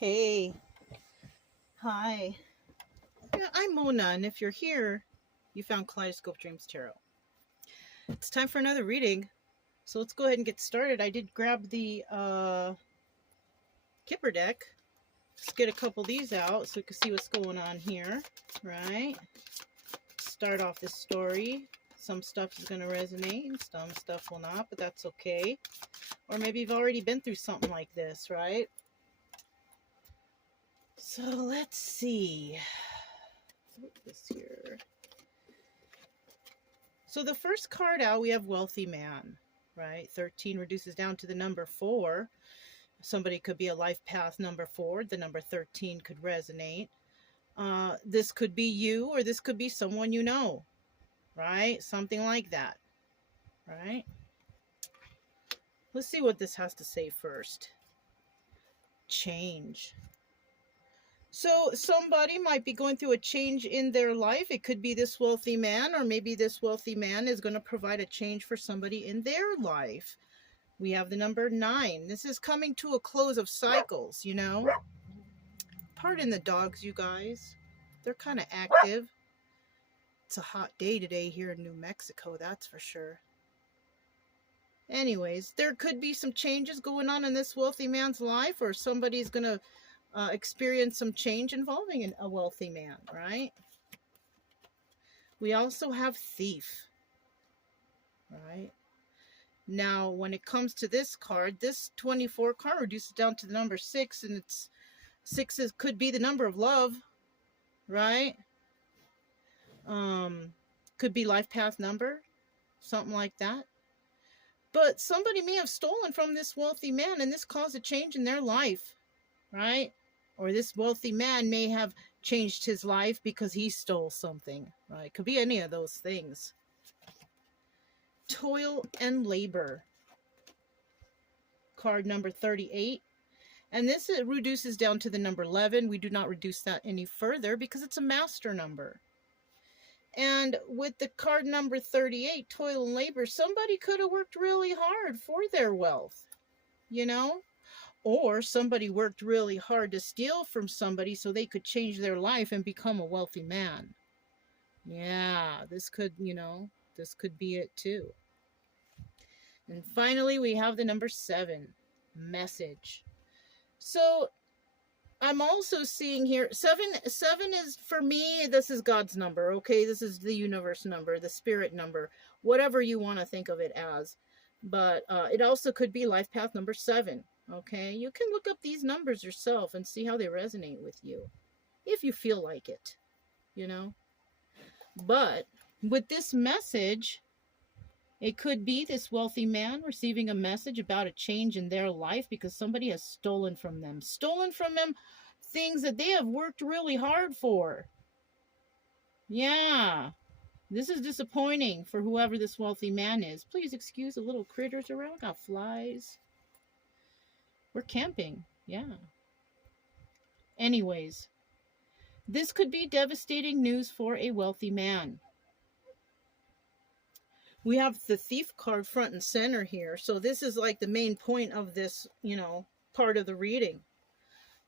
Hey, hi. Yeah, I'm Mona, and if you're here, you found Kaleidoscope Dreams Tarot. It's time for another reading, so let's go ahead and get started. I did grab the Kipper deck. Let's get a couple of these out so we can see what's going on here, right? Start off this story. Some stuff is going to resonate, some stuff will not, but that's okay. Or maybe you've already been through something like this, right? So let's see. Flip this here. So the first card out, we have Wealthy Man, right? 13 reduces down to the number 4. Somebody could be a life path number 4. The number 13 could resonate. This could be you, or this could be someone you know, right? Something like that, right? Let's see what this has to say first. Change. So somebody might be going through a change in their life. It could be this wealthy man, or maybe this wealthy man is going to provide a change for somebody in their life. We have the number 9. This is coming to a close of cycles, you know. Pardon the dogs, you guys. They're kind of active. It's a hot day today here in New Mexico, that's for sure. Anyways, there could be some changes going on in this wealthy man's life, or somebody's going to experience some change involving a wealthy man, right? We also have Thief, right? Now, when it comes to this card, this 24 card reduces down to the number 6, and it's 6 could be the number of love, right? Could be life path number, something like that. But somebody may have stolen from this wealthy man, and this caused a change in their life, right? Or this wealthy man may have changed his life because he stole something, right? Could be any of those things. Toil and labor. Card number 38. And this reduces down to the number 11. We do not reduce that any further because it's a master number. And with the card number 38, toil and labor, somebody could have worked really hard for their wealth, you know? Or somebody worked really hard to steal from somebody so they could change their life and become a wealthy man. Yeah, this could, this could be it too. And finally, we have the number 7, message. So I'm also seeing here, 7 is, for me, this is God's number, okay? This is the universe number, the spirit number, whatever you want to think of it as. But it also could be life path number 7, okay? You can look up these numbers yourself and see how they resonate with you, if you feel like it, you know? But with this message, it could be this wealthy man receiving a message about a change in their life because somebody has stolen from them things that they have worked really hard for. Yeah, this is disappointing for whoever this wealthy man is. Please excuse the little critters around. Got flies. We're camping. Yeah. Anyways, this could be devastating news for a wealthy man. We have the Thief card front and center here. So this is like the main point of this, part of the reading.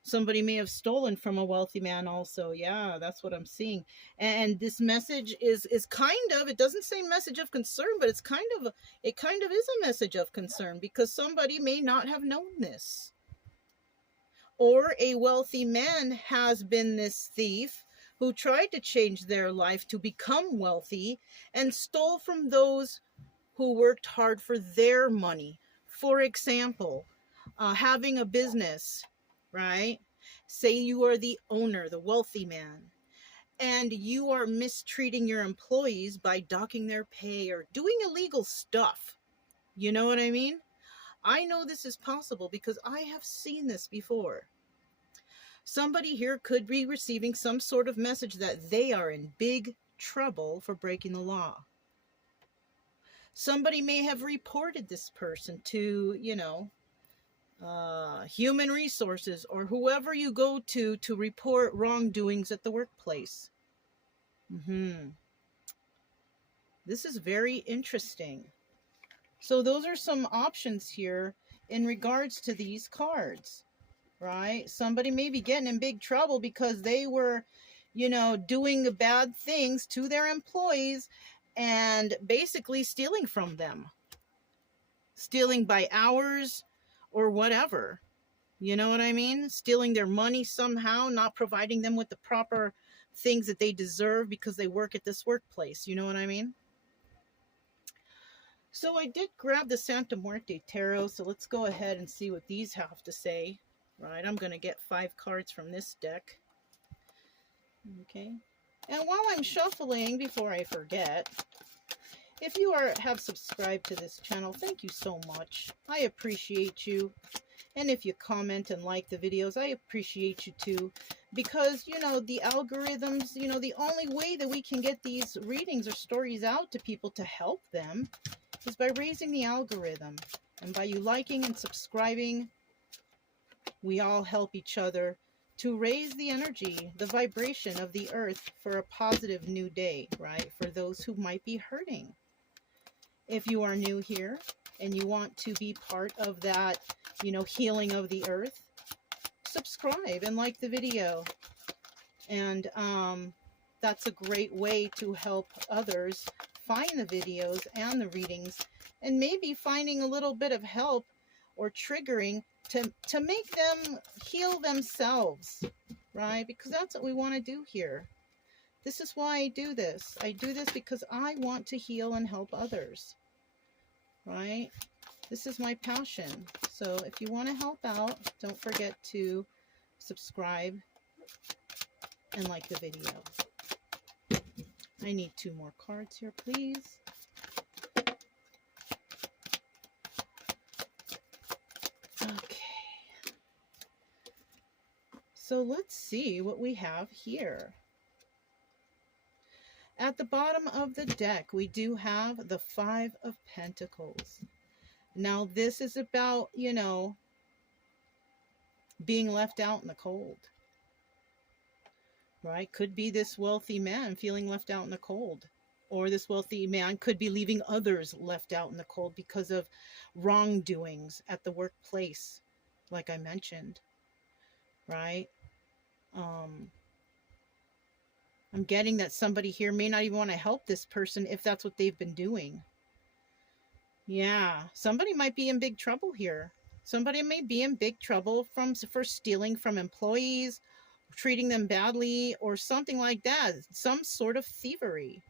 Somebody may have stolen from a wealthy man also. Yeah, that's what I'm seeing. And this message is kind of, it doesn't say message of concern, but it kind of is a message of concern because somebody may not have known this. Or a wealthy man has been this thief who tried to change their life to become wealthy and stole from those who worked hard for their money. For example, having a business, right? Say you are the owner, the wealthy man, and you are mistreating your employees by docking their pay or doing illegal stuff. You know what I mean? I know this is possible because I have seen this before. Somebody here could be receiving some sort of message that they are in big trouble for breaking the law. Somebody may have reported this person to, human resources or whoever you go to report wrongdoings at the workplace. This is very interesting. So those are some options here in regards to these cards, right? Somebody may be getting in big trouble because they were, you know, doing bad things to their employees and basically stealing from them, stealing by hours or whatever. You know what I mean? Stealing their money somehow, not providing them with the proper things that they deserve because they work at this workplace. You know what I mean? So I did grab the Santa Muerte Tarot, so let's go ahead and see what these have to say. Right, I'm going to get 5 cards from this deck. Okay. And while I'm shuffling, before I forget, if you have subscribed to this channel, thank you so much. I appreciate you. And if you comment and like the videos, I appreciate you too. Because, you know, the algorithms, you know, the only way that we can get these readings or stories out to people to help them is by raising the algorithm. And by you liking and subscribing, we all help each other to raise the energy, the vibration of the earth for a positive new day, right? For those who might be hurting. If you are new here and you want to be part of that, you know, healing of the earth, subscribe and like the video. And that's a great way to help others find the videos and the readings, and maybe finding a little bit of help or triggering to make them heal themselves, right? Because that's what we want to do here. This is why I do this. I do this because I want to heal and help others, right? This is my passion. So if you want to help out, don't forget to subscribe and like the video. I need 2 more cards here, please. Okay. So let's see what we have here. At the bottom of the deck, we do have the 5 of Pentacles. Now, this is about, you know, being left out in the cold. Right? Could be this wealthy man feeling left out in the cold. Or this wealthy man could be leaving others left out in the cold because of wrongdoings at the workplace, like I mentioned. Right? I'm getting that somebody here may not even want to help this person if that's what they've been doing. Yeah, somebody might be in big trouble here. Somebody may be in big trouble for stealing from employees, treating them badly, or something like that. Some sort of thievery,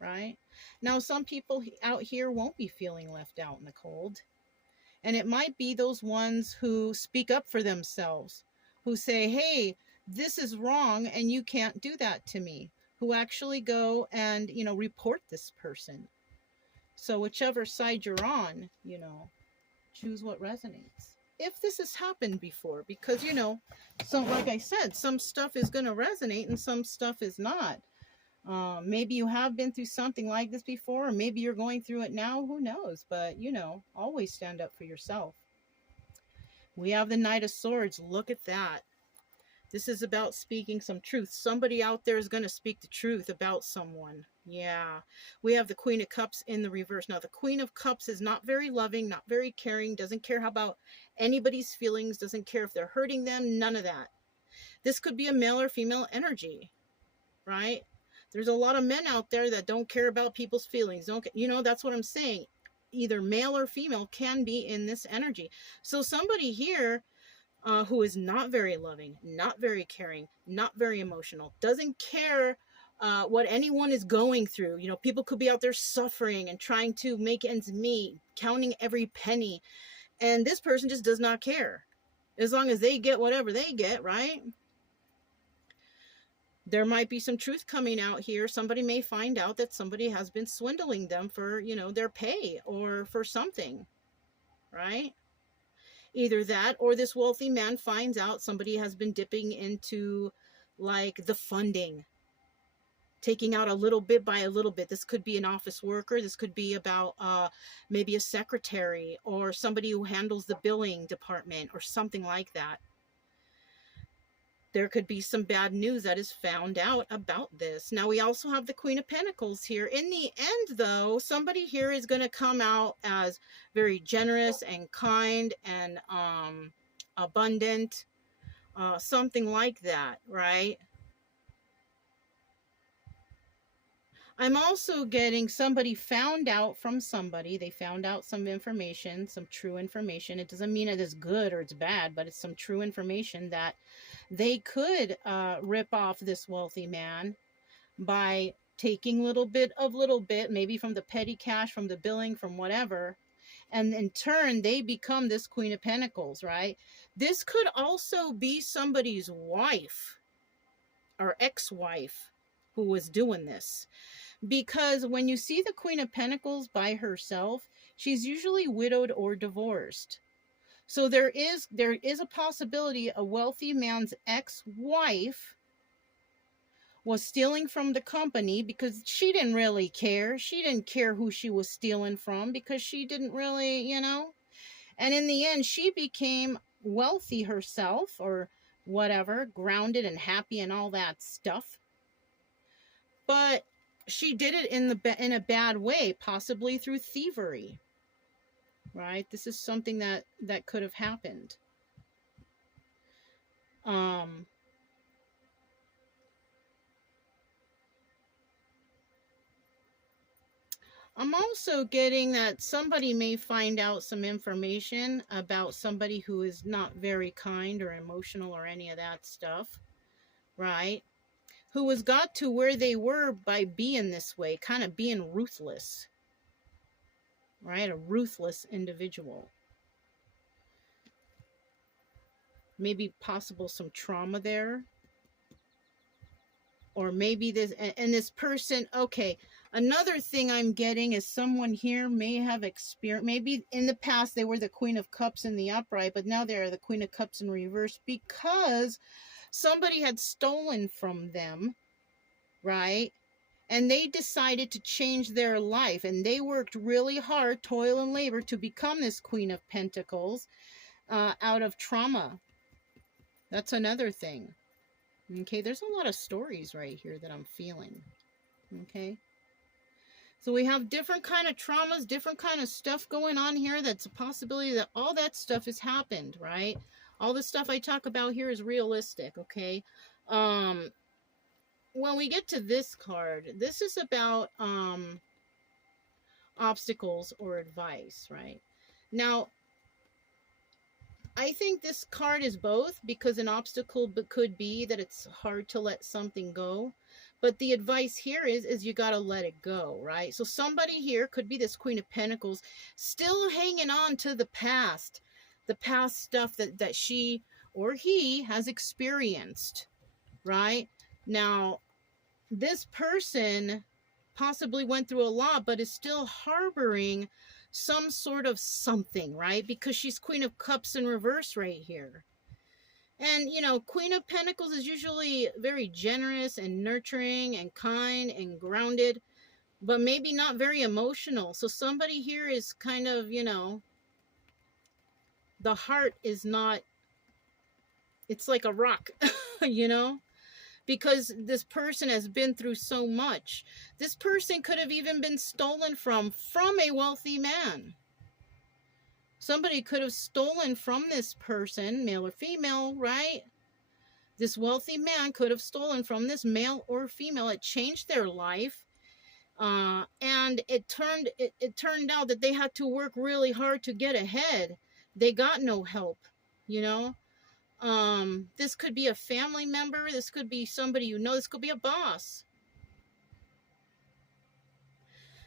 right? Now, some people out here won't be feeling left out in the cold. And it might be those ones who speak up for themselves, who say, hey, this is wrong and you can't do that to me, who actually go and, you know, report this person. So whichever side you're on, you know, choose what resonates. If this has happened before, because, you know, so like I said, some stuff is going to resonate and some stuff is not. Maybe you have been through something like this before, or maybe you're going through it now, who knows? But, you know, always stand up for yourself. We have the Knight of Swords. Look at that. This is about speaking some truth. Somebody out there is going to speak the truth about someone. Yeah. We have the Queen of Cups in the reverse. Now, the Queen of Cups is not very loving, not very caring, doesn't care about anybody's feelings, doesn't care if they're hurting them, none of that. This could be a male or female energy, right? There's a lot of men out there that don't care about people's feelings. You know, that's what I'm saying. Either male or female can be in this energy. So somebody here who is not very loving, not very caring, not very emotional, doesn't care what anyone is going through. You know, people could be out there suffering and trying to make ends meet, counting every penny. And this person just does not care. As long as they get whatever they get, right? There might be some truth coming out here. Somebody may find out that somebody has been swindling them for, you know, their pay or for something, right? Either that, or this wealthy man finds out somebody has been dipping into, like, the funding, taking out a little bit by a little bit. This could be an office worker. This could be about maybe a secretary or somebody who handles the billing department or something like that. There could be some bad news that is found out about this. Now, we also have the Queen of Pentacles here. In the end, though, somebody here is going to come out as very generous and kind and abundant. something like that, right? I'm also getting somebody found out from somebody. They found out some information, some true information. It doesn't mean it is good or it's bad, but it's some true information that they could rip off this wealthy man by taking little bit, maybe from the petty cash, from the billing, from whatever. And in turn, they become this Queen of Pentacles, right? This could also be somebody's wife or ex-wife who was doing this. Because when you see the Queen of Pentacles by herself, she's usually widowed or divorced. So there is a possibility a wealthy man's ex-wife was stealing from the company because she didn't really care. She didn't care who she was stealing from because she didn't really, you know. And in the end, she became wealthy herself or whatever, grounded and happy and all that stuff. But she did it in a bad way, possibly through thievery. Right? This is something that could have happened. I'm also getting that somebody may find out some information about somebody who is not very kind or emotional or any of that stuff, right? Who has got to where they were by being this way, kind of being ruthless, right? A ruthless individual. Maybe possible some trauma there. Or maybe this, and this person, okay, another thing I'm getting is someone here may have experienced, maybe in the past they were the Queen of Cups in the upright, but now they're the Queen of Cups in reverse because somebody had stolen from them, right? And they decided to change their life, and they worked really hard, toil and labor, to become this Queen of Pentacles out of trauma. That's another thing. Okay, there's a lot of stories right here that I'm feeling. Okay. So we have different kind of traumas, different kind of stuff going on here. That's a possibility that all that stuff has happened, right? All the stuff I talk about here is realistic, okay? When we get to this card, this is about obstacles or advice, right? Now, I think this card is both, because an obstacle could be that it's hard to let something go. But the advice here is you got to let it go, right? So somebody here could be this Queen of Pentacles still hanging on to the past stuff that she or he has experienced, right? Now, this person possibly went through a lot, but is still harboring some sort of something, right? Because she's Queen of Cups in reverse right here. And, you know, Queen of Pentacles is usually very generous and nurturing and kind and grounded, but maybe not very emotional. So somebody here is kind of, you know, the heart is not, it's like a rock, you know? Because this person has been through so much. This person could have even been stolen from a wealthy man. Somebody could have stolen from this person, male or female, right? This wealthy man could have stolen from this male or female. It changed their life. And it turned out that they had to work really hard to get ahead. They got no help, you know? This could be a family member. This could be somebody you know. This could be a boss.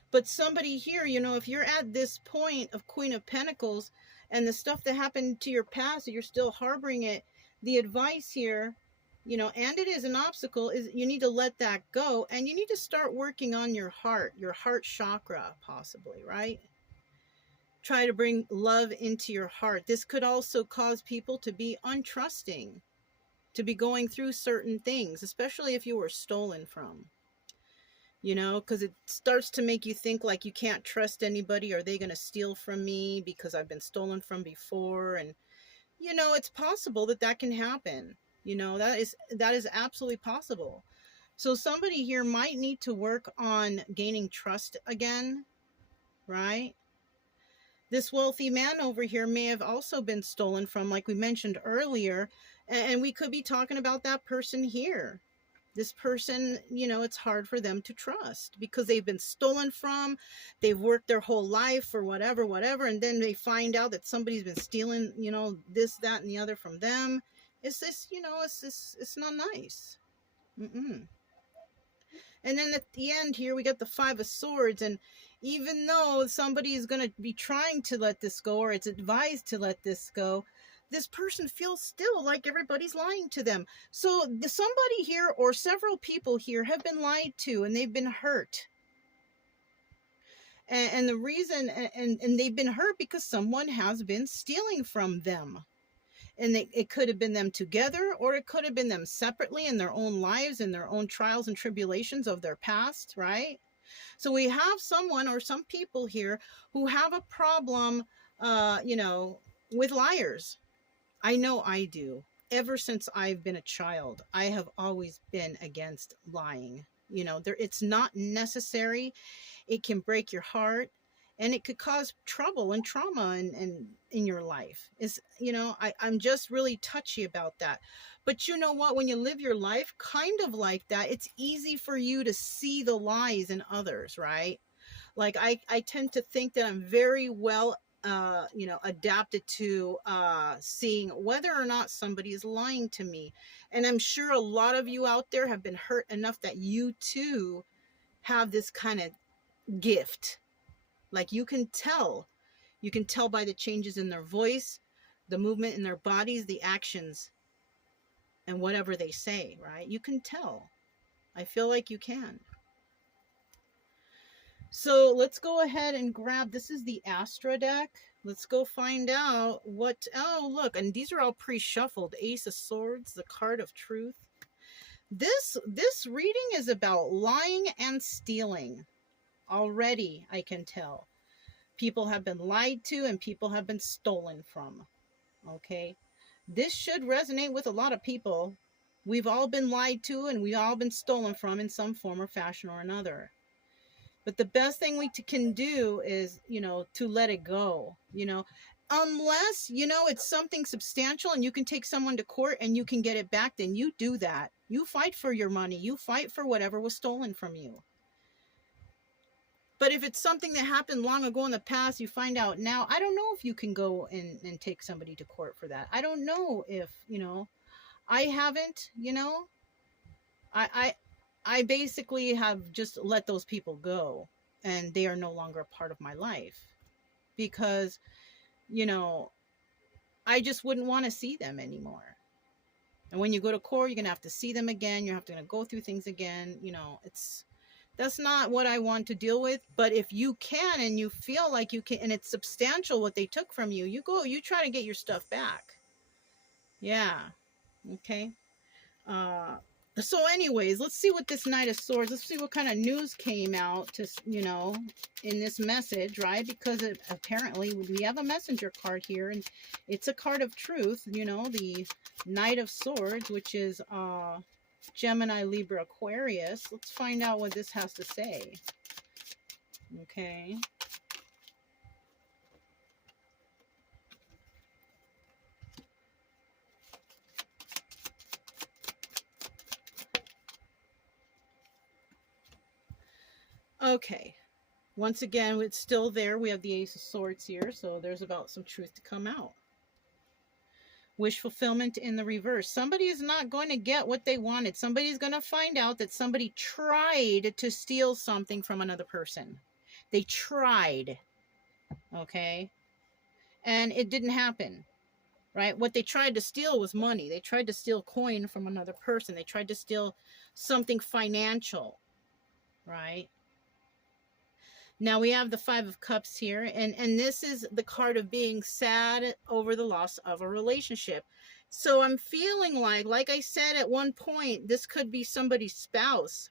But somebody here, you know, if you're at this point of Queen of Pentacles and the stuff that happened to your past, you're still harboring it, the advice here, you know, and it is an obstacle, is you need to let that go, and you need to start working on your heart chakra, possibly, right? Try to bring love into your heart. This could also cause people to be untrusting, to be going through certain things, especially if you were stolen from. You know, because it starts to make you think like you can't trust anybody. Are they going to steal from me because I've been stolen from before? And, you know, it's possible that can happen. You know, that is absolutely possible. So somebody here might need to work on gaining trust again, right? This wealthy man over here may have also been stolen from, like we mentioned earlier, And we could be talking about that person here. This person, you know, it's hard for them to trust because they've been stolen from, they've worked their whole life for whatever, whatever, and then they find out that somebody's been stealing, you know, this, that, and the other from them. It's this, you know, it's not nice. Mm-mm. And then at the end here, we got the Five of Swords. And even though somebody is going to be trying to let this go, or it's advised to let this go, this person feels still like everybody's lying to them. So somebody here or several people here have been lied to and they've been hurt. And the reason, and they've been hurt because someone has been stealing from them. And it could have been them together, or it could have been them separately in their own lives and their own trials and tribulations of their past, right? So we have someone or some people here who have a problem, you know, with liars. I know I do. Ever since I've been a child, I have always been against lying. You know, it's not necessary. It can break your heart. And it could cause trouble and trauma in your life. Is, you know, I'm just really touchy about that. But you know what? When you live your life kind of like that, it's easy for you to see the lies in others, right? Like I tend to think that I'm very well, you know, adapted to seeing whether or not somebody is lying to me. And I'm sure a lot of you out there have been hurt enough that you too have this kind of gift. Like you can tell by the changes in their voice, the movement in their bodies, the actions, and whatever they say, right? You can tell. I feel like you can. So let's go ahead and grab, this is the Astra deck. Let's go find out what, oh, look, and these are all pre-shuffled. Ace of Swords, the card of truth. This reading is about lying and stealing. Already, I can tell. People have been lied to and people have been stolen from. Okay. This should resonate with a lot of people. We've all been lied to and we've all been stolen from in some form or fashion or another. But the best thing we can do is, you know, to let it go, you know, unless, you know, it's something substantial and you can take someone to court and you can get it back, then you do that. You fight for your money. You fight for whatever was stolen from you. But if it's something that happened long ago in the past, you find out now, I don't know if you can go and take somebody to court for that. I don't know if, you know, I haven't, you know, I basically have just let those people go and they are no longer a part of my life because, you know, I just wouldn't want to see them anymore. And when you go to court, you're going to have to see them again. You're going to go through things again. You know, that's not what I want to deal with. But if you can and you feel like you can, and it's substantial what they took from you, you try to get your stuff back. Yeah. Okay. So anyways, let's see what this Knight of Swords, let's see what kind of news came out to, you know, in this message, right? Because apparently we have a messenger card here and it's a card of truth, you know, the Knight of Swords, which is Gemini, Libra, Aquarius. Let's find out what this has to say. Okay. Okay. Once again, it's still there. We have the Ace of Swords here, so there's about some truth to come out. Wish fulfillment in the reverse. Somebody is not going to get what they wanted. Somebody's going to find out that somebody tried to steal something from another person. They tried. Okay? And it didn't happen. Right? What they tried to steal was money. They tried to steal coin from another person. They tried to steal something financial. Right? Now we have the Five of Cups here, and this is the card of being sad over the loss of a relationship. So I'm feeling like I said at one point, this could be somebody's spouse.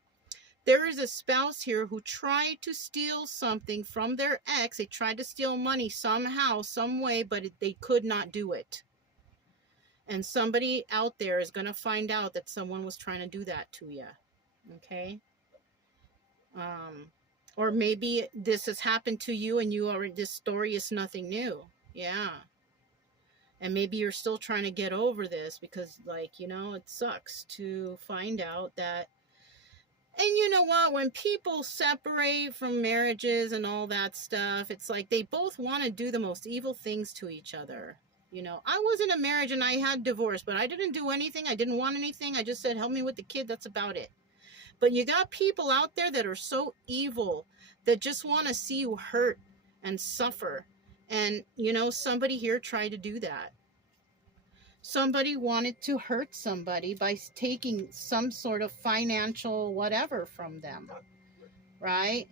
There is a spouse here who tried to steal something from their ex. They tried to steal money somehow, some way, but they could not do it. And somebody out there is going to find out that someone was trying to do that to you. Okay? Or maybe this has happened to you and you already, this story is nothing new. Yeah. And maybe you're still trying to get over this because, like, you know, it sucks to find out that. And you know what? When people separate from marriages and all that stuff, it's like they both want to do the most evil things to each other. You know, I was in a marriage and I had divorce, but I didn't do anything. I didn't want anything. I just said, help me with the kid. That's about it. But you got people out there that are so evil that just want to see you hurt and suffer. And, you know, somebody here tried to do that. Somebody wanted to hurt somebody by taking some sort of financial whatever from them, right?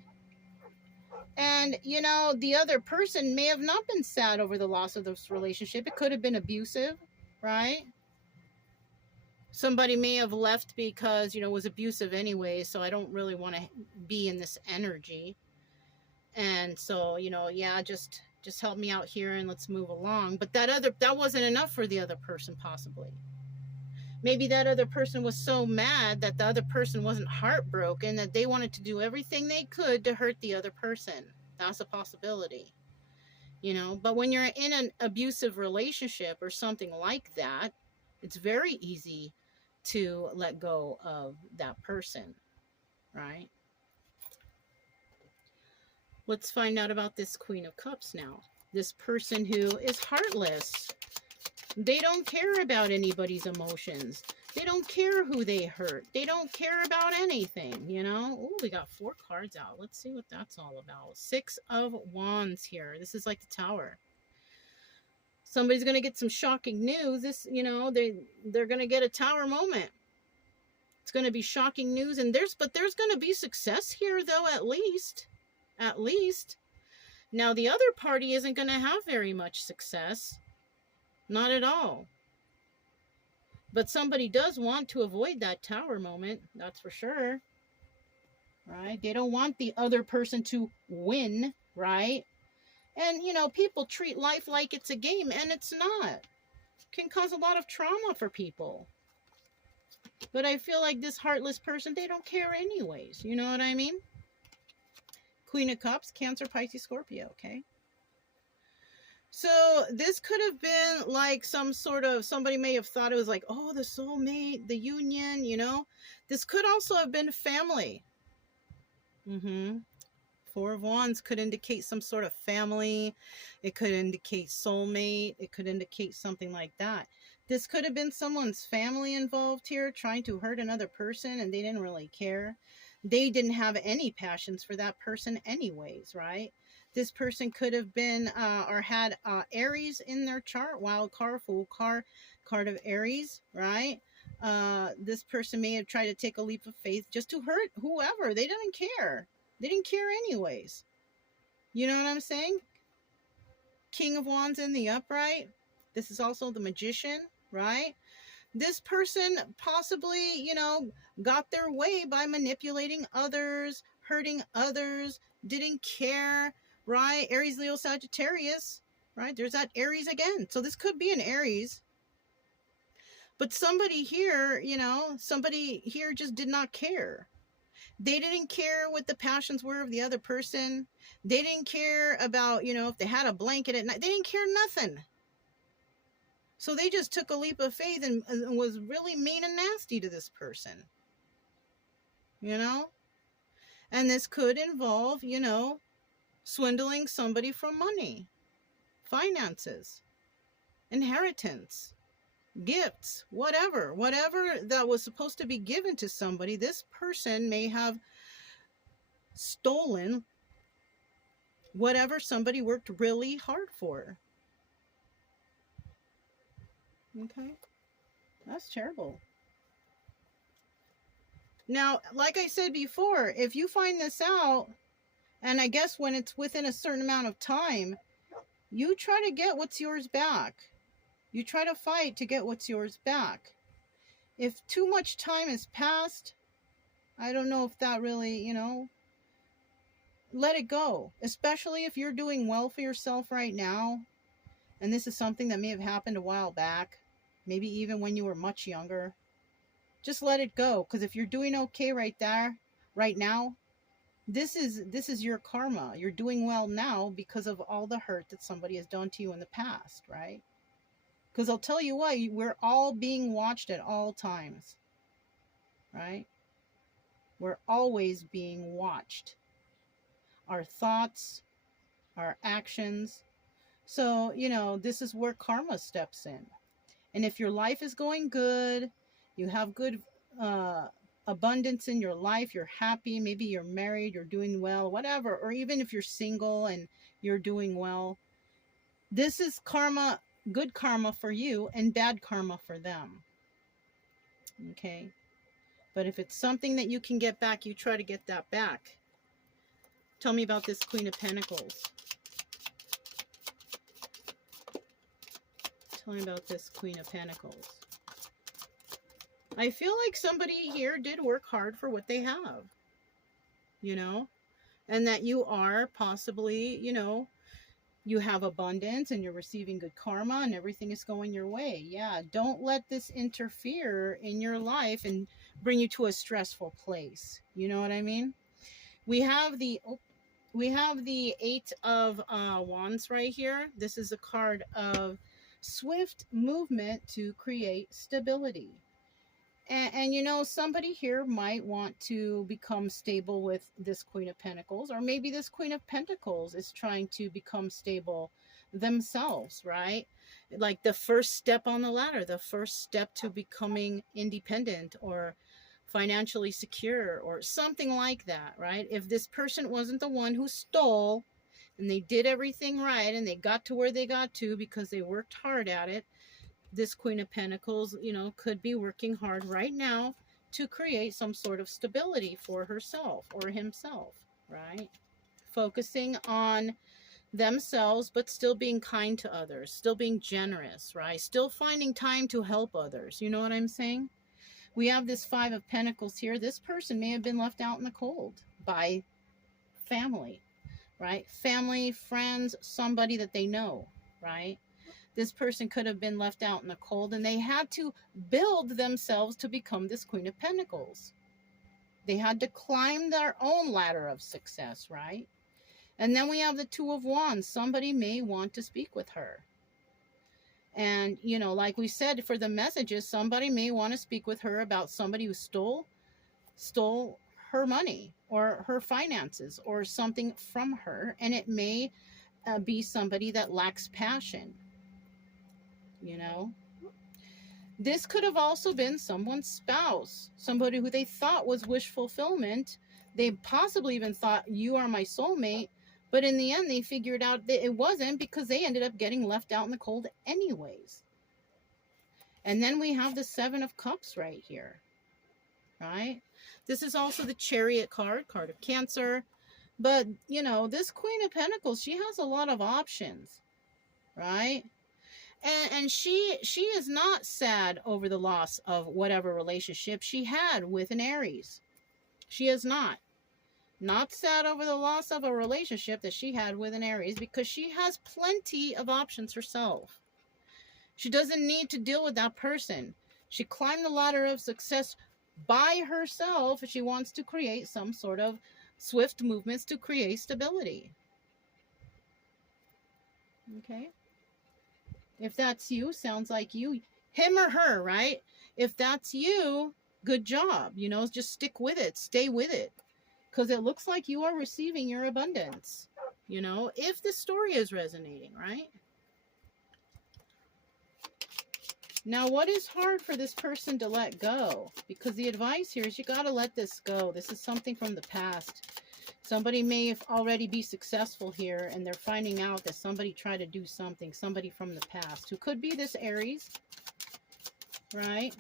And, you know, the other person may have not been sad over the loss of this relationship. It could have been abusive, right? Somebody may have left because, you know, it was abusive anyway, so I don't really want to be in this energy. And so, you know, yeah, just help me out here and let's move along. But that wasn't enough for the other person, possibly. Maybe that other person was so mad that the other person wasn't heartbroken that they wanted to do everything they could to hurt the other person. That's a possibility, you know. But when you're in an abusive relationship or something like that, it's very easy to let go of that person, right? Let's find out about this Queen of Cups now. This person who is heartless. They don't care about anybody's emotions. They don't care who they hurt. They don't care about anything, you know? Oh, we got 4 cards out. Let's see what that's all about. 6 of Wands here. This is like the Tower. Somebody's going to get some shocking news. This, you know, they're going to get a Tower moment. It's going to be shocking news. And there's going to be success here, though, at least. At least. Now, the other party isn't going to have very much success. Not at all. But somebody does want to avoid that Tower moment. That's for sure. Right? They don't want the other person to win. Right? And, you know, people treat life like it's a game, and it's not. It can cause a lot of trauma for people. But I feel like this heartless person, they don't care anyways. You know what I mean? Queen of Cups, Cancer, Pisces, Scorpio, okay? So this could have been like some sort of, somebody may have thought it was like, oh, the soulmate, the union, you know? This could also have been family. 4 of Wands could indicate some sort of family. It could indicate soulmate. It could indicate something like that. This could have been someone's family involved here trying to hurt another person and they didn't really care. They didn't have any passions for that person anyways, right? This person could have been or had Aries in their chart, wild card, fool card, card of Aries, right? This person may have tried to take a leap of faith just to hurt whoever. They didn't care. They didn't care anyways. You know what I'm saying? King of Wands in the upright. This is also the Magician, right? This person possibly, you know, got their way by manipulating others, hurting others, didn't care, right? Aries, Leo, Sagittarius, right? There's that Aries again. So this could be an Aries. But somebody here, you know, somebody here just did not care. They didn't care what the passions were of the other person. They didn't care about, you know, if they had a blanket at night. They didn't care nothing. So they just took a leap of faith and was really mean and nasty to this person. You know? And this could involve, you know, swindling somebody for money, finances, inheritance, gifts, whatever that was supposed to be given to somebody. This person may have stolen whatever somebody worked really hard for. Okay, that's terrible. Now, like I said before, if you find this out, and I guess when it's within a certain amount of time, you try to get what's yours back. You try to fight to get what's yours back. If too much time has passed, I don't know if that really, you know, let it go. Especially if you're doing well for yourself right now, and this is something that may have happened a while back, maybe even when you were much younger. Just let it go, because if you're doing okay right there, right now, this is your karma. You're doing well now because of all the hurt that somebody has done to you in the past, right? Because I'll tell you what, we're all being watched at all times, right? We're always being watched. Our thoughts, our actions. So, you know, this is where karma steps in. And if your life is going good, you have good abundance in your life, you're happy, maybe you're married, you're doing well, whatever, or even if you're single and you're doing well, this is karma, good karma for you and bad karma for them. Okay? But if it's something that you can get back, you try to get that back. Tell me about this Queen of Pentacles. Tell me about this Queen of Pentacles. I feel like somebody here did work hard for what they have, you know, and that you are possibly, you know, you have abundance and you're receiving good karma and everything is going your way. Yeah, don't let this interfere in your life and bring you to a stressful place. You know what I mean? We have the Eight of Wands right here. This is a card of swift movement to create stability. And you know, somebody here might want to become stable with this Queen of Pentacles, or maybe this Queen of Pentacles is trying to become stable themselves, right? Like the first step on the ladder, the first step to becoming independent or financially secure or something like that, right? If this person wasn't the one who stole and they did everything right and they got to where they got to because they worked hard at it, this Queen of Pentacles, you know, could be working hard right now to create some sort of stability for herself or himself, right? Focusing on themselves, but still being kind to others, still being generous, right? Still finding time to help others. You know what I'm saying? We have this Five of Pentacles here. This person may have been left out in the cold by family, right? Family, friends, somebody that they know, right? This person could have been left out in the cold and they had to build themselves to become this Queen of Pentacles. They had to climb their own ladder of success, right? And then we have the Two of Wands. Somebody may want to speak with her. And, you know, like we said, for the messages, somebody may want to speak with her about somebody who stole her money or her finances or something from her. And it may be somebody that lacks passion. You know, this could have also been someone's spouse, somebody who they thought was wish fulfillment. They possibly even thought, you are my soulmate, but in the end they figured out that it wasn't, because they ended up getting left out in the cold anyways. And then we have the Seven of Cups right here, right? This is also the Chariot card of Cancer. But, you know, this Queen of Pentacles, she has a lot of options, right? And she is not sad over the loss of whatever relationship she had with an Aries. She is not sad over the loss of a relationship that she had with an Aries, because she has plenty of options herself. She doesn't need to deal with that person. She climbed the ladder of success by herself. She wants to create some sort of swift movements to create stability. Okay? If that's you, sounds like you, him or her, right? If that's you, good job. You know, just stick with it. Stay with it. Because it looks like you are receiving your abundance. You know, if the story is resonating, right? Now, what is hard for this person to let go? Because the advice here is you got to let this go. This is something from the past. Somebody may already be successful here, and they're finding out that somebody tried to do something, somebody from the past, who could be this Aries, right?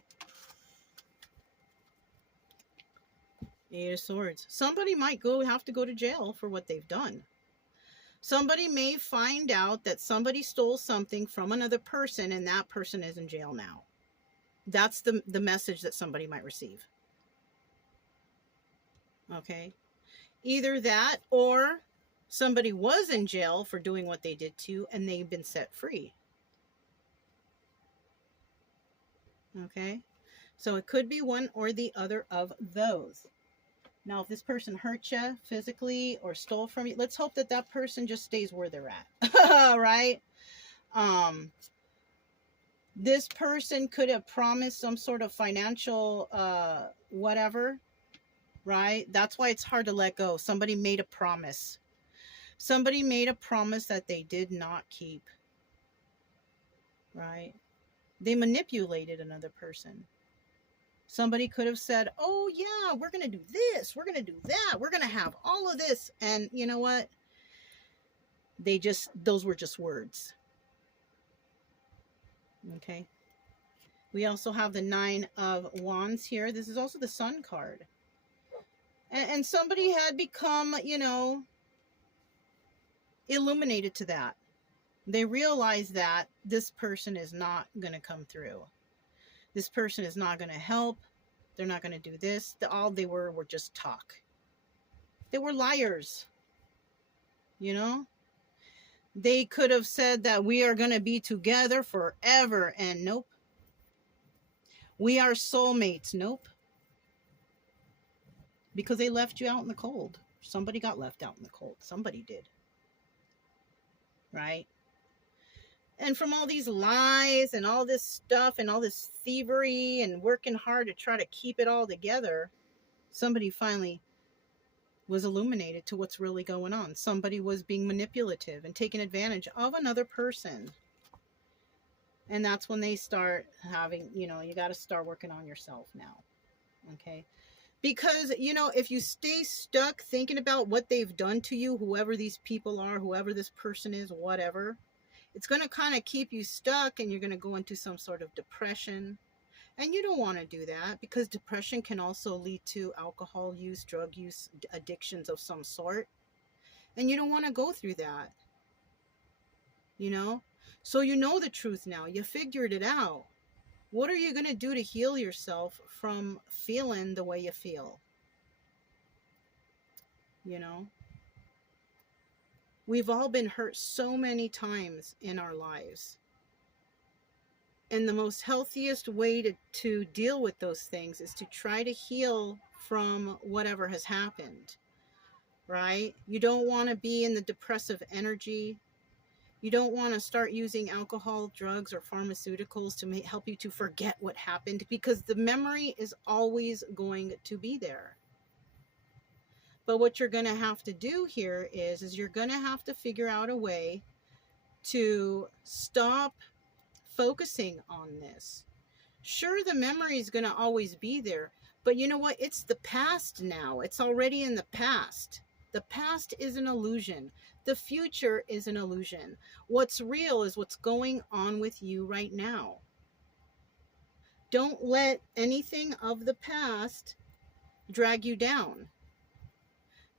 Eight of Swords. Somebody might have to go to jail for what they've done. Somebody may find out that somebody stole something from another person, and that person is in jail now. That's the message that somebody might receive. Okay? Either that, or somebody was in jail for doing what they did to, and they've been set free. Okay? So it could be one or the other of those. Now, if this person hurt you physically or stole from you, let's hope that that person just stays where they're at. Right? This person could have promised some sort of financial whatever, right? That's why it's hard to let go. Somebody made a promise. Somebody made a promise that they did not keep, right? They manipulated another person. Somebody could have said, oh yeah, we're going to do this, we're going to do that, we're going to have all of this. And you know what? Those were just words. Okay. We also have the 9 of Wands here. This is also the Sun card. And somebody had become, you know, illuminated to that. They realized that this person is not going to come through. This person is not going to help. They're not going to do this. All they were just talk. They were liars. You know? They could have said that we are going to be together forever. And nope. We are soulmates. Nope. Because they left you out in the cold. Somebody got left out in the cold. Somebody did. Right? And from all these lies and all this stuff and all this thievery and working hard to try to keep it all together, somebody finally was illuminated to what's really going on. Somebody was being manipulative and taking advantage of another person. And that's when they start having, you know, you got to start working on yourself now. Okay? Because, you know, if you stay stuck thinking about what they've done to you, whoever these people are, whoever this person is, whatever, it's going to kind of keep you stuck and you're going to go into some sort of depression. And you don't want to do that because depression can also lead to alcohol use, drug use, addictions of some sort. And you don't want to go through that. You know? So you know the truth now. You figured it out. What are you going to do to heal yourself from feeling the way you feel? You know? We've all been hurt so many times in our lives. And the most healthiest way to deal with those things is to try to heal from whatever has happened, right? You don't want to be in the depressive energy. You don't want to start using alcohol, drugs, or pharmaceuticals to help you to forget what happened, because the memory is always going to be there. But what you're going to have to do here is you're going to have to figure out a way to stop focusing on this. Sure, the memory is going to always be there, but you know what? It's the past now. It's already in the past. The past is an illusion. The future is an illusion. What's real is what's going on with you right now. Don't let anything of the past drag you down.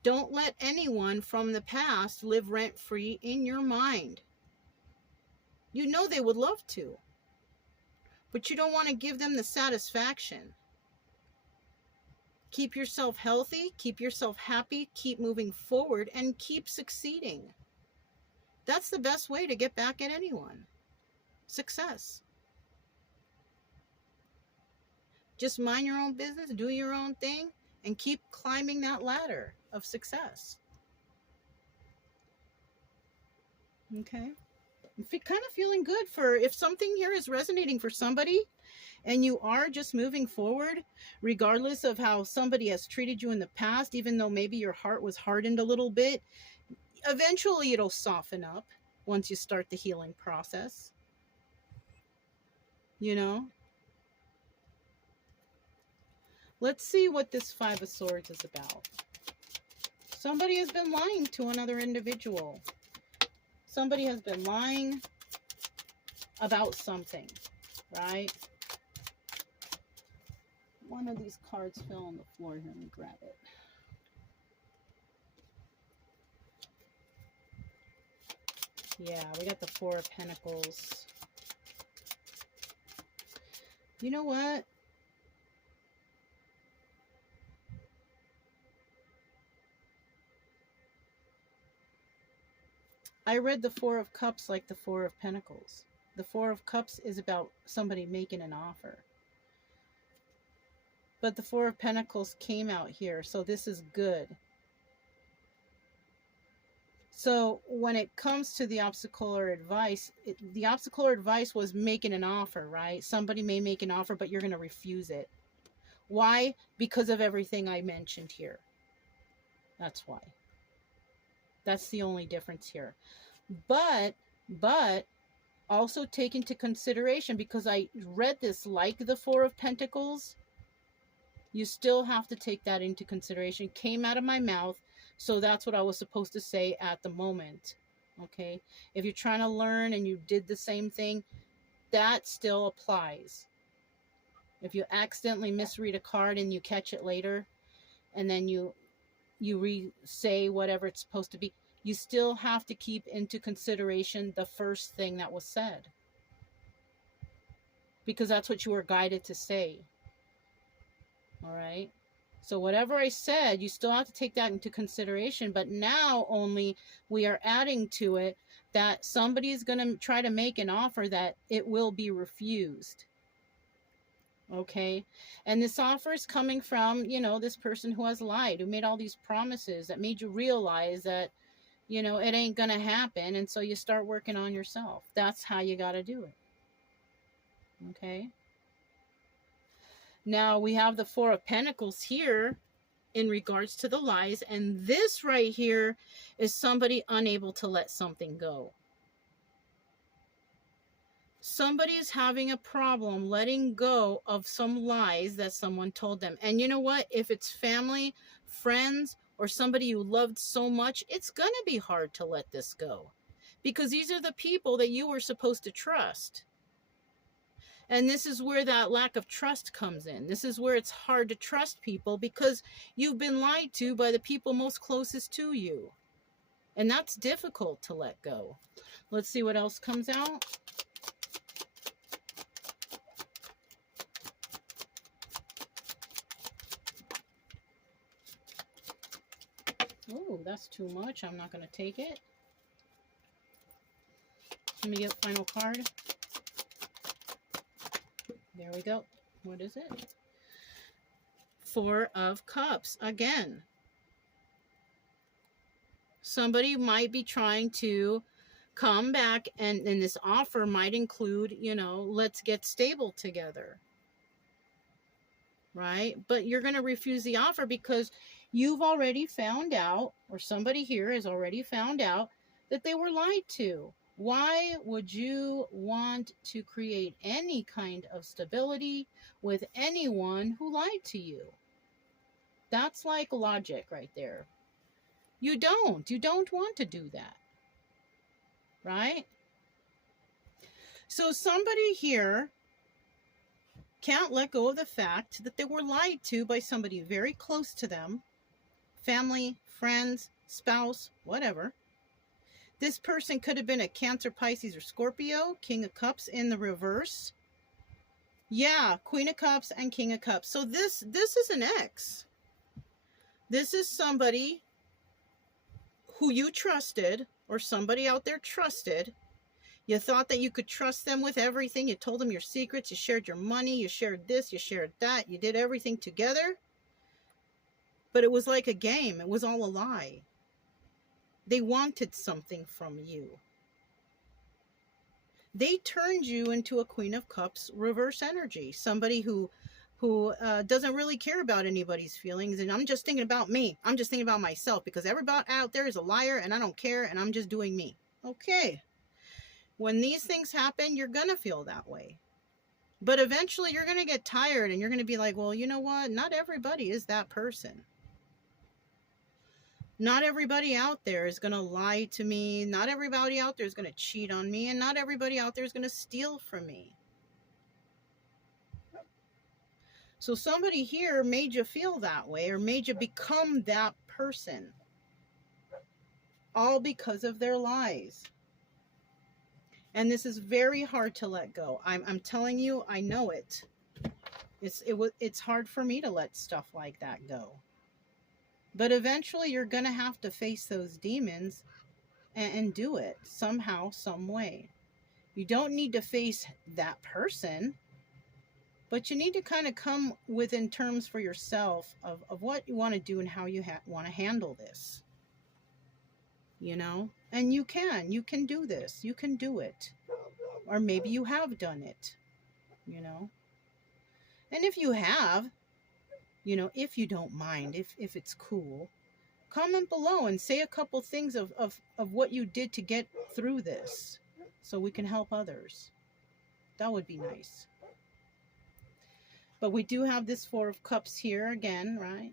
Don't let anyone from the past live rent-free in your mind. You know they would love to, but you don't want to give them the satisfaction. Keep yourself healthy, keep yourself happy, keep moving forward, and keep succeeding. That's the best way to get back at anyone. Success. Just mind your own business, do your own thing, and keep climbing that ladder of success. Okay? I'm kind of feeling good for if something here is resonating for somebody and you are just moving forward, regardless of how somebody has treated you in the past, even though maybe your heart was hardened a little bit, eventually it'll soften up once you start the healing process. You know? Let's see what this 5 of Swords is about. Somebody has been lying to another individual. Somebody has been lying about something, right? One of these cards fell on the floor here. Let me grab it. Yeah, we got the 4 of Pentacles. You know what? I read the 4 of Cups like the 4 of Pentacles. The 4 of Cups is about somebody making an offer. But the 4 of Pentacles came out here, so this is good. So when it comes to the obstacle or advice, the obstacle or advice was making an offer, right? Somebody may make an offer, but you're going to refuse it. Why? Because of everything I mentioned here. That's why. That's the only difference here. But also take into consideration, because I read this like the Four of Pentacles, you still have to take that into consideration. Came out of my mouth, so that's what I was supposed to say at the moment. Okay? If you're trying to learn and you did the same thing, that still applies. If you accidentally misread a card and you catch it later, and then you re-say whatever it's supposed to be, you still have to keep into consideration the first thing that was said. Because that's what you were guided to say. All right? So whatever I said, you still have to take that into consideration. But now only we are adding to it that somebody is going to try to make an offer that it will be refused. Okay? And this offer is coming from, you know, this person who has lied, who made all these promises that made you realize that, you know, it ain't going to happen. And so you start working on yourself. That's how you got to do it. Okay? Now we have the Four of Pentacles here in regards to the lies. And this right here is somebody unable to let something go. Somebody is having a problem letting go of some lies that someone told them. And you know what? If it's family, friends, or somebody you loved so much, it's going to be hard to let this go. Because these are the people that you were supposed to trust. And this is where that lack of trust comes in. This is where it's hard to trust people because you've been lied to by the people most closest to you. And that's difficult to let go. Let's see what else comes out. Oh, that's too much. I'm not going to take it. Let me get final card. There we go. What is it? Four of Cups. Again. Somebody might be trying to come back, and this offer might include, you know, let's get stable together. Right? But you're going to refuse the offer because you've already found out, or somebody here has already found out, that they were lied to. Why would you want to create any kind of stability with anyone who lied to you? That's like logic right there. You don't want to do that. Right? So somebody here can't let go of the fact that they were lied to by somebody very close to them. Family, friends, spouse, whatever. This person could have been a Cancer, Pisces, or Scorpio. King of Cups in the reverse. Yeah, Queen of Cups and King of Cups. So this is an ex. This is somebody who you trusted, or somebody out there trusted. You thought that you could trust them with everything. You told them your secrets. You shared your money. You shared this. You shared that. You did everything together. But it was like a game. It was all a lie. They wanted something from you. They turned you into a Queen of Cups reverse energy. Somebody who doesn't really care about anybody's feelings. And I'm just thinking about me. I'm just thinking about myself because everybody out there is a liar and I don't care and I'm just doing me. Okay. When these things happen, you're going to feel that way. But eventually you're going to get tired and you're going to be like, well, you know what? Not everybody is that person. Not everybody out there is going to lie to me. Not everybody out there is going to cheat on me. And not everybody out there is going to steal from me. So somebody here made you feel that way or made you become that person. All because of their lies. And this is very hard to let go. I'm telling you, I know it. It's hard for me to let stuff like that go. But eventually you're going to have to face those demons and do it somehow, some way. You don't need to face that person, but you need to kind of come within terms for yourself of what you want to do and how you want to handle this. you know? And you can do this. You can do it. Or maybe you have done it, you know? And if you have, you know, if you don't mind, if it's cool, comment below and say a couple things of what you did to get through this so we can help others. That would be nice. But we do have this Four of Cups here again, right?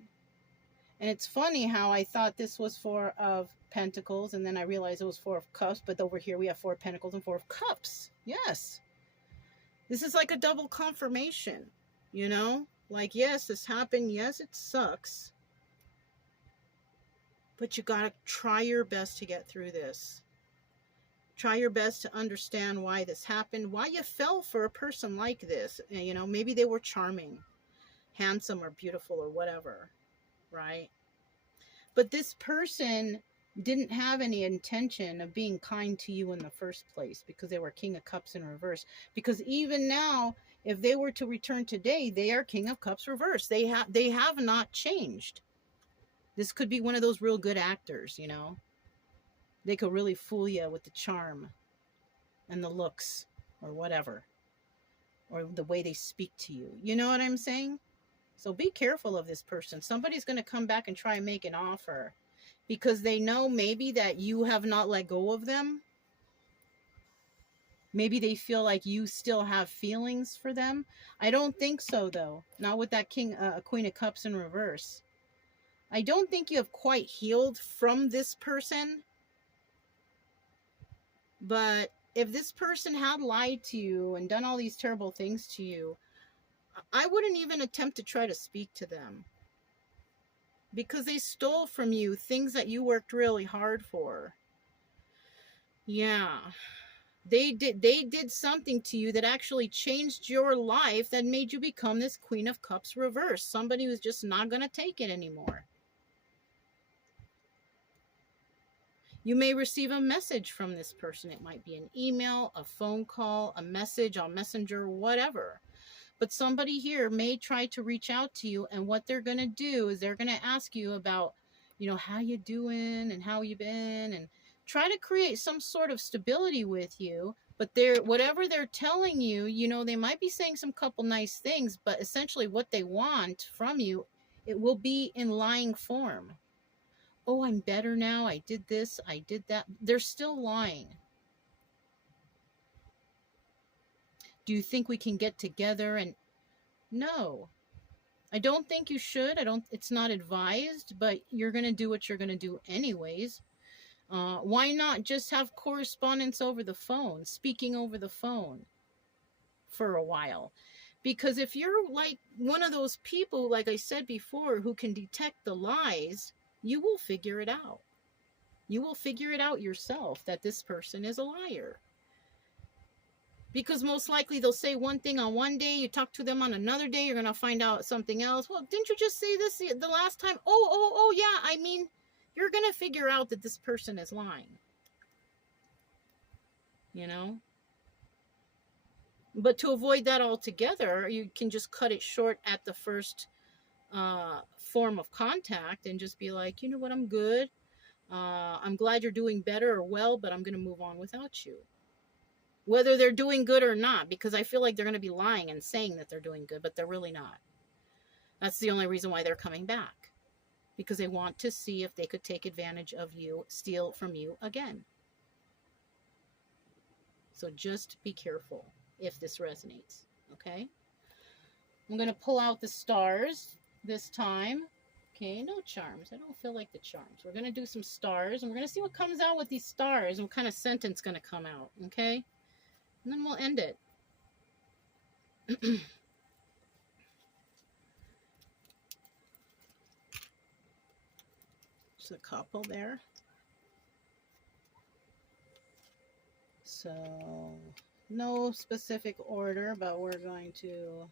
And it's funny how I thought this was Four of Pentacles, and then I realized it was Four of Cups, but over here we have Four of Pentacles and Four of Cups. Yes. This is like a double confirmation, you know? Like, yes, this happened. Yes, it sucks. But you gotta try your best to get through this. Try your best to understand why this happened, why you fell for a person like this. You know, maybe they were charming, handsome, or beautiful, or whatever, right? But this person didn't have any intention of being kind to you in the first place because they were King of Cups in reverse. Because even now, if they were to return today, they are King of Cups reverse. They have not changed. This could be one of those real good actors, you know. They could really fool you with the charm and the looks or whatever, or the way they speak to you. You know what I'm saying? So be careful of this person. Somebody's going to come back and try and make an offer because they know maybe that you have not let go of them. Maybe they feel like you still have feelings for them. I don't think so, though. Not with that Queen of Cups in reverse. I don't think you have quite healed from this person. But if this person had lied to you and done all these terrible things to you, I wouldn't even attempt to try to speak to them. Because they stole from you things that you worked really hard for. Yeah. They did something to you that actually changed your life that made you become this Queen of Cups reverse. Somebody who's just not going to take it anymore. You may receive a message from this person. It might be an email, a phone call, a message on Messenger, whatever. But somebody here may try to reach out to you, and what they're going to do is they're going to ask you about, you know, how you doing and how you been, and try to create some sort of stability with you. But whatever they're telling you, you know, they might be saying some couple nice things, but essentially what they want from you, it will be in lying form. Oh, I'm better now. I did this. I did that. They're still lying. Do you think we can get together? And no, I don't think you should. It's not advised, but you're going to do what you're going to do anyways. Why not just have correspondence over the phone, speaking over the phone for a while? Because if you're like one of those people, like I said before, who can detect the lies, you will figure it out. You will figure it out yourself that this person is a liar. Because most likely they'll say one thing on one day, you talk to them on another day, you're going to find out something else. Well, didn't you just say this the last time? Oh, yeah. I mean, you're going to figure out that this person is lying. You know? But to avoid that altogether, you can just cut it short at the first form of contact and just be like, you know what, I'm good. I'm glad you're doing better or well, but I'm going to move on without you. Whether they're doing good or not, because I feel like they're going to be lying and saying that they're doing good, but they're really not. That's the only reason why they're coming back. Because they want to see if they could take advantage of you, steal from you again. So just be careful if this resonates, okay? I'm going to pull out the stars this time. Okay, no charms. I don't feel like the charms. We're going to do some stars, and we're going to see what comes out with these stars and what kind of sentence going to come out, okay? And then we'll end it. Just a couple there. So, no specific order, but we're going to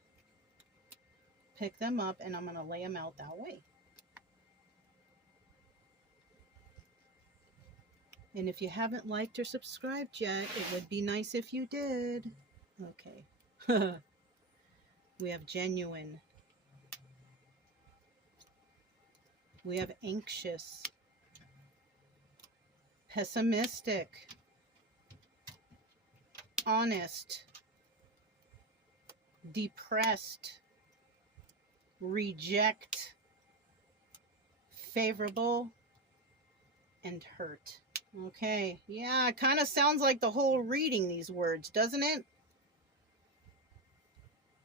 pick them up, and I'm going to lay them out that way. And if you haven't liked or subscribed yet, it would be nice if you did. Okay. We have genuine. We have anxious. pessimistic, honest, depressed, reject, favorable, and hurt. Okay, yeah, it kind of sounds like the whole reading, these words, doesn't it?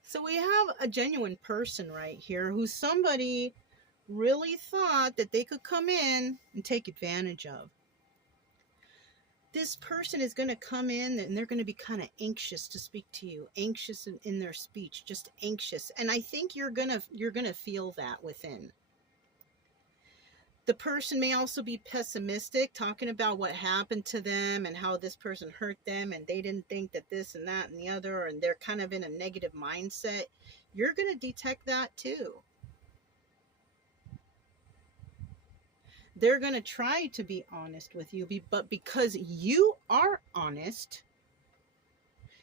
So we have a genuine person right here who's somebody really thought that they could come in and take advantage of. This person is going to come in and they're going to be kind of anxious to speak to you, anxious in their speech, just anxious. And I think you're going to feel that within. The person may also be pessimistic, talking about what happened to them and how this person hurt them and they didn't think that this and that and the other, and they're kind of in a negative mindset. You're going to detect that too. They're going to try to be honest with you, but because you are honest,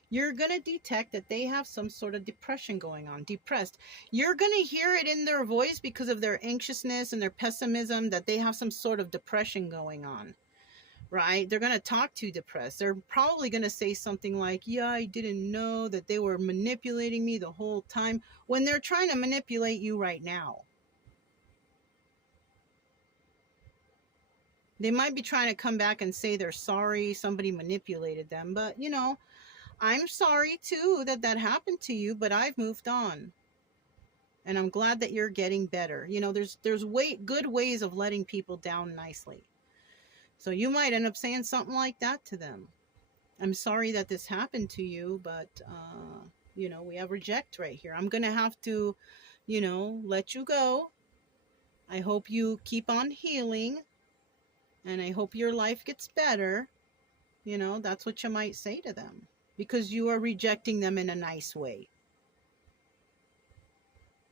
you're going to detect that they have some sort of depression going on, depressed. You're going to hear it in their voice because of their anxiousness and their pessimism that they have some sort of depression going on, right? They're going to talk too depressed. They're probably going to say something like, yeah, I didn't know that they were manipulating me the whole time, when they're trying to manipulate you right now. They might be trying to come back and say they're sorry, somebody manipulated them, but you know, I'm sorry too that happened to you, but I've moved on. And I'm glad that you're getting better. You know, there's good ways of letting people down nicely. So you might end up saying something like that to them. I'm sorry that this happened to you, but, you know, we have reject right here. I'm going to have to, you know, let you go. I hope you keep on healing. And I hope your life gets better. You know, that's what you might say to them, because you are rejecting them in a nice way.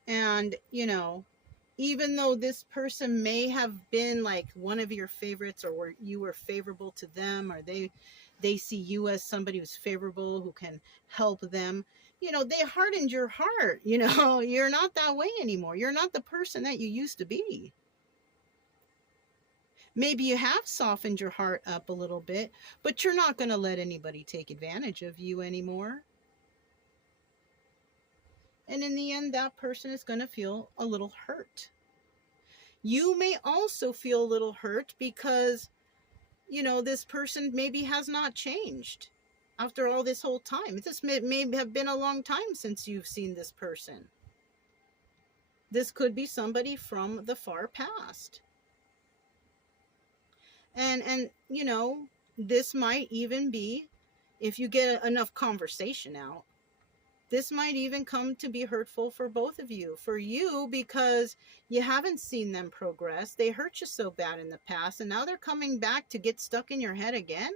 And, you know, even though this person may have been like one of your favorites, or you were favorable to them, or they see you as somebody who's favorable, who can help them, you know, they hardened your heart. You know, you're not that way anymore. You're not the person that you used to be. Maybe you have softened your heart up a little bit, but you're not going to let anybody take advantage of you anymore. And in the end, that person is going to feel a little hurt. You may also feel a little hurt because, you know, this person maybe has not changed after all this whole time. This may have been a long time since you've seen this person. This could be somebody from the far past. And you know, this might even be, if you get enough conversation out, this might even come to be hurtful for both of you. For you, because you haven't seen them progress. They hurt you so bad in the past, and now they're coming back to get stuck in your head again.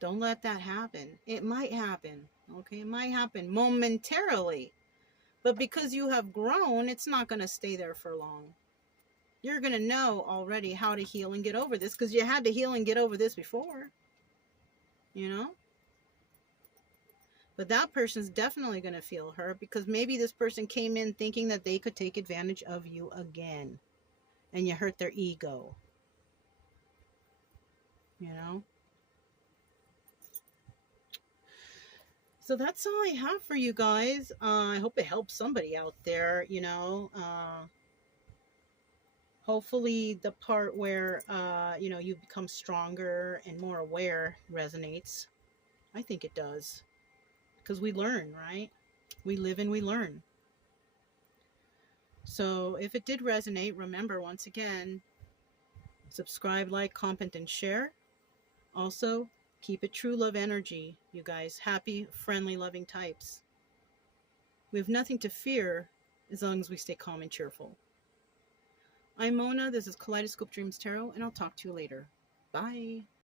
Don't let that happen. It might happen, okay? It might happen momentarily. But because you have grown, it's not going to stay there for long. You're going to know already how to heal and get over this, because you had to heal and get over this before, you know? But that person's definitely going to feel hurt, because maybe this person came in thinking that they could take advantage of you again, and you hurt their ego, you know? So that's all I have for you guys. I hope it helps somebody out there, you know? Hopefully the part where, you know, you become stronger and more aware resonates. I think it does. Because we learn, right? We live and we learn. So if it did resonate, remember, once again, subscribe, like, comment, and share. Also, keep it true love energy, you guys. Happy, friendly, loving types. We have nothing to fear as long as we stay calm and cheerful. I'm Mona. This is Kaleidoscope Dreams Tarot, and I'll talk to you later. Bye.